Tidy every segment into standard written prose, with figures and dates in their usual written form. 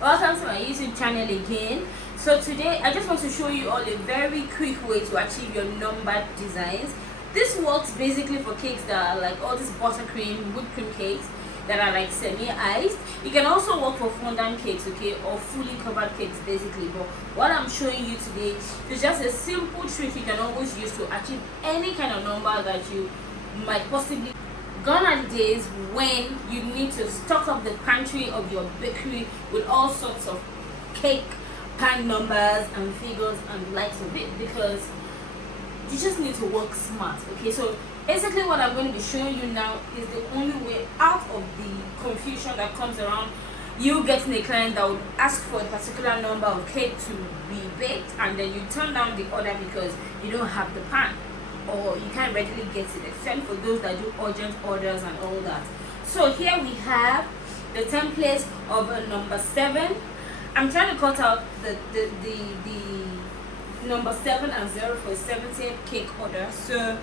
Welcome to my YouTube channel again. So today I just want to show you all a very quick way to achieve your numbered designs. This works basically for cakes that are like all these buttercream, whipped cream cakes that are like semi-iced. It can also work for fondant cakes, okay, or fully covered cakes basically. But what I'm showing you today is just a simple trick you can always use to achieve any kind of number that you might possibly. Gone are the days when you need to stock up the pantry of your bakery with all sorts of cake pan numbers and figures and likes of it, because you just need to work smart. Okay, so basically what I'm going to be showing you now is the only way out of the confusion that comes around you getting a client that would ask for a particular number of cake to be baked, and then you turn down the order because you don't have the pan, or you can't readily get it, except for those that do urgent orders and all that. So here we have the template of a number 7. I'm trying to cut out the number 7 and 0 for a 70th cake order. So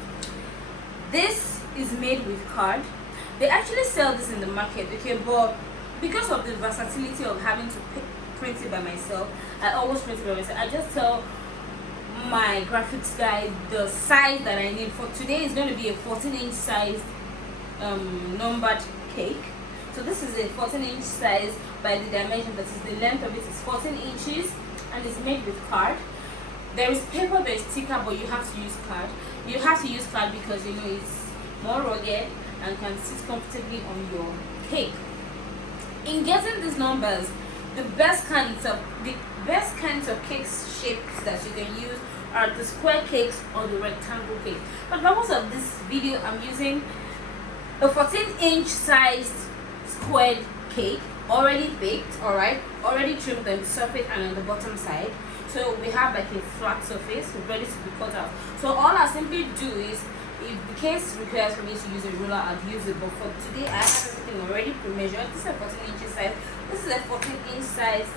this is made with card. They actually sell this in the market, okay, but because of the versatility of having to print it by myself, I always print it by myself. I just tell my graphics guy the size that I need. For today is going to be a 14-inch size numbered cake. So this is a 14-inch size by the dimension, that is the length of it is 14 inches, and it's made with card. There is paper, there is sticker, but you have to use card. You have to use card because you know it's more rugged and can sit comfortably on your cake. In getting these numbers, the best kinds of cake shapes that you can use are the square cakes or the rectangle cake. But for purpose of this video, I'm using a 14-inch sized squared cake, already baked, already trimmed on the surface and on the bottom side. So we have like a flat surface ready to be cut out. So all I simply do is, if the case requires for me to use a ruler, I'd use it. But for today, I have everything already pre-measured. This is a 14-inch size. This is a 14-inch size.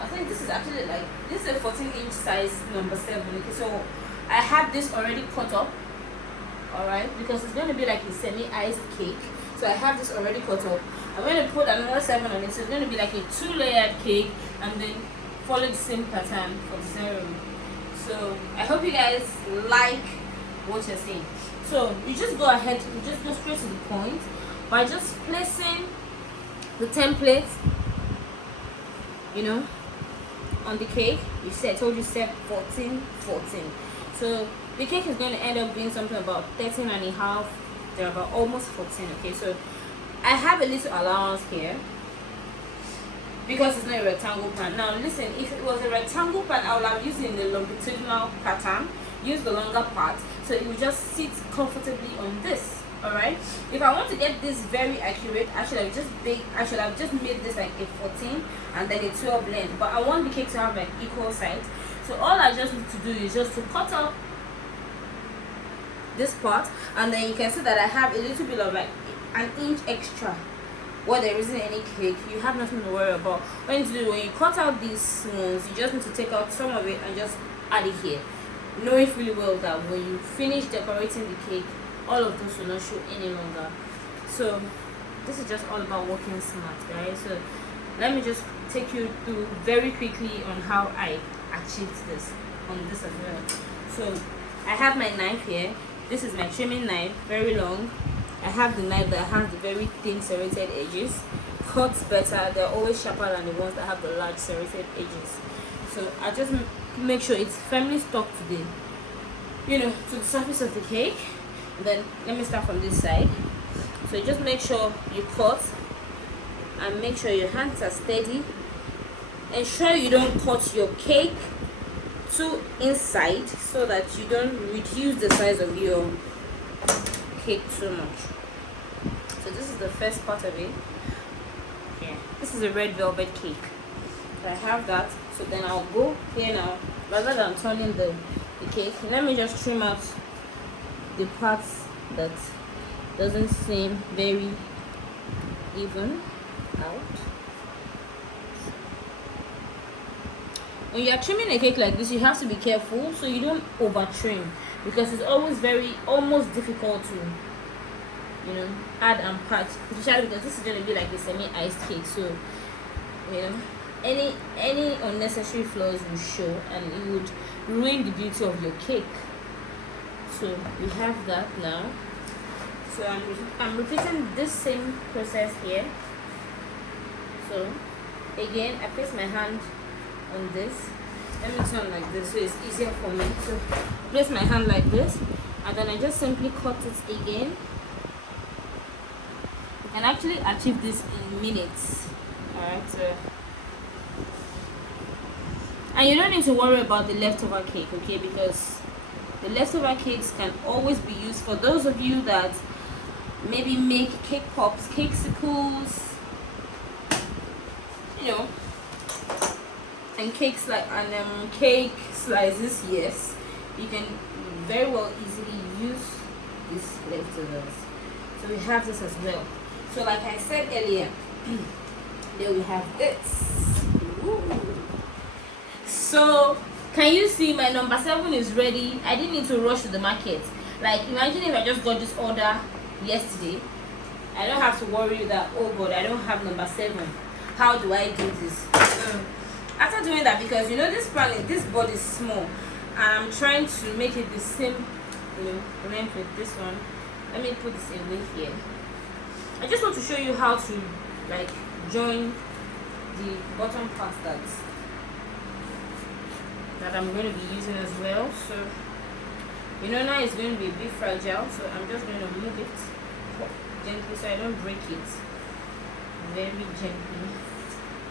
I think this is a 14-inch size number 7. Okay, so I have this already cut up, alright, because it's going to be like a semi-iced cake. So I have this already cut up. I'm going to put another 7 on it, so it's going to be like a 2-layered cake, and then follow the same pattern for the ceremony. So I hope you guys like what you're seeing. So you just go ahead, you just go straight to the point by just placing the template, you know, on the cake. You said, I told you set 14. So the cake is going to end up being something about 13 and a half. They're about almost 14. Okay, so I have a little allowance here because it's not a rectangle pan. Now listen, if it was a rectangle pan, I would have used it in the longitudinal pattern, use the longer part, so it will just sit comfortably on this. Alright, if I want to get this very accurate, I should have just made this like a 14 and then a 12 length, but I want the cake to have like equal sides. So all I just need to do is just to cut up this part, and then you can see that I have a little bit of like an inch extra where there isn't any cake. You have nothing to worry about. What you need to do, when you cut out these ones, you just need to take out some of it and just add it here, knowing fully well that when you finish decorating the cake, all of those will not show any longer. So this is just all about working smart, guys. So let me just take you through very quickly on how I achieved this on this as well. So I have my knife here. This is my trimming knife, very long. I have the knife that has the very thin serrated edges. Cuts better, they're always sharper than the ones that have the large serrated edges. So I just make sure it's firmly stuck to the surface of the cake. Then let me start from this side. So you just make sure you cut and make sure your hands are steady. Ensure you don't cut your cake too inside so that you don't reduce the size of your cake too much. So this is the first part of it. Yeah, this is a red velvet cake. So I have that. So then I'll go here now, rather than turning the cake, let me just trim out the parts that doesn't seem very even out. When you are trimming a cake like this, you have to be careful so you don't over trim, because it's almost difficult to add and patch, especially because this is going to be like a semi-iced cake. So you know, any unnecessary flaws will show and it would ruin the beauty of your cake. So we have that now. So I'm repeating this same process here. So again, I place my hand on this. Let me turn like this so it's easier for me. So place my hand like this, and then I just simply cut it again. You can actually achieve this in minutes. Alright, so and you don't need to worry about the leftover cake, okay, because the leftover cakes can always be used for those of you that maybe make cake pops, cakesicles, you know, and cakes like cake slices. Yes, you can very well easily use these leftovers. So we have this as well. So like I said earlier, there we have this. Ooh. So can you see my number 7 is ready? I didn't need to rush to the market. Like imagine if I just got this order yesterday. I don't have to worry that, oh god, I don't have number 7. How do I do this? After doing that, because you know this board is small and I'm trying to make it the same, you know, length with this one. Let me put this away here. I just want to show you how to like join the bottom part that I'm going to be using as well. So you know now it's going to be a bit fragile, so I'm just going to move it gently so I don't break it. Very gently.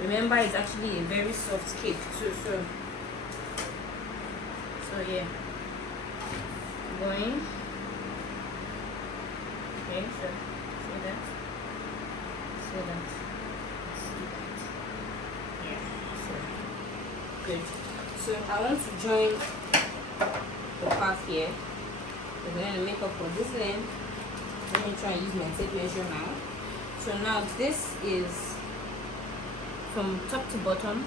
Remember, it's actually a very soft cake too. So yeah, going. Okay, so see that. Yeah, so good. So I want to join the part here. We're going to make up for this length. Let me try and use my tape measure now. So now this is from top to bottom.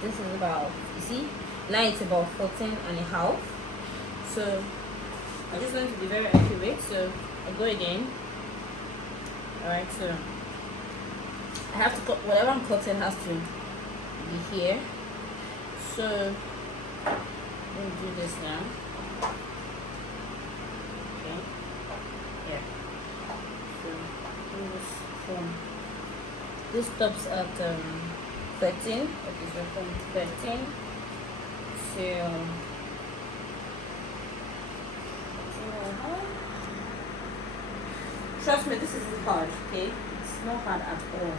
This is about, you see, now it's about 14 and a half. So I just want to be very accurate. So I go again. Alright, so I have to cut whatever I'm cutting has to be here. So let me do this now. Okay. Yeah. So this stops at 13. Okay, so from 13 to trust me, this isn't hard, okay? It's not hard at all.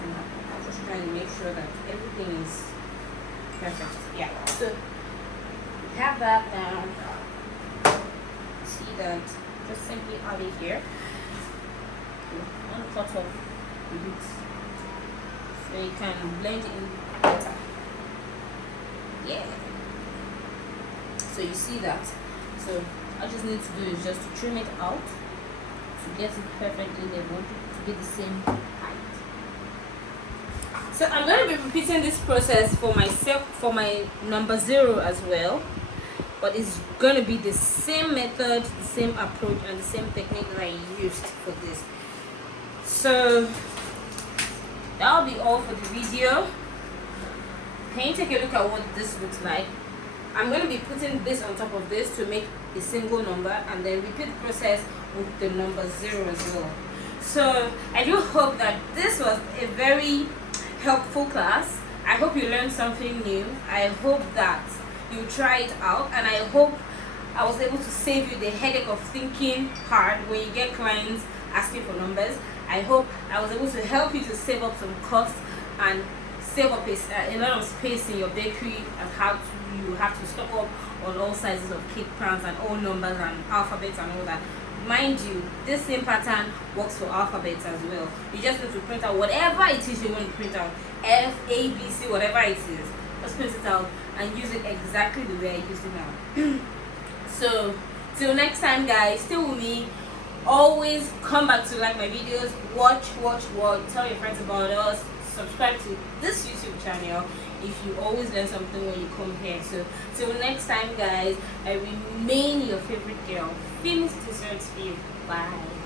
I'm just trying to make sure that everything is perfect. Yeah. So we have that now. See that? Just simply add it here. One cut off the bits so you can blend it in better. Yeah. So you see that. So all I just need to do is just to trim it out to get it perfectly level to be the same height. So I'm going to be repeating this process for myself for my number 0 as well, but it's going to be the same method, the same approach, and the same technique that I used for this. So that'll be all for the video. Can you take a look at what this looks like? I'm going to be putting this on top of this to make a single number, and then repeat the process with the number 0 as well. So I do hope that this was a very helpful class. I hope you learned something new. I hope that you try it out, and I hope I was able to save you the headache of thinking hard when you get clients asking for numbers. I hope I was able to help you to save up some costs and save up a lot of space in your bakery, and how you have to stock up on all sizes of cake pans and all numbers and alphabets and all that. Mind you, this same pattern works for alphabets as well. You just need to print out whatever it is you want to print out. F, A, B, C, whatever it is. Just print it out and use it exactly the way I use it now. So, till next time guys, stay with me. Always come back to like my videos. Watch. Tell your friends about us. Subscribe to this YouTube channel if you always learn something when you come here. So till next time guys, I remain your favorite girl, Famous Desserts for you. Bye.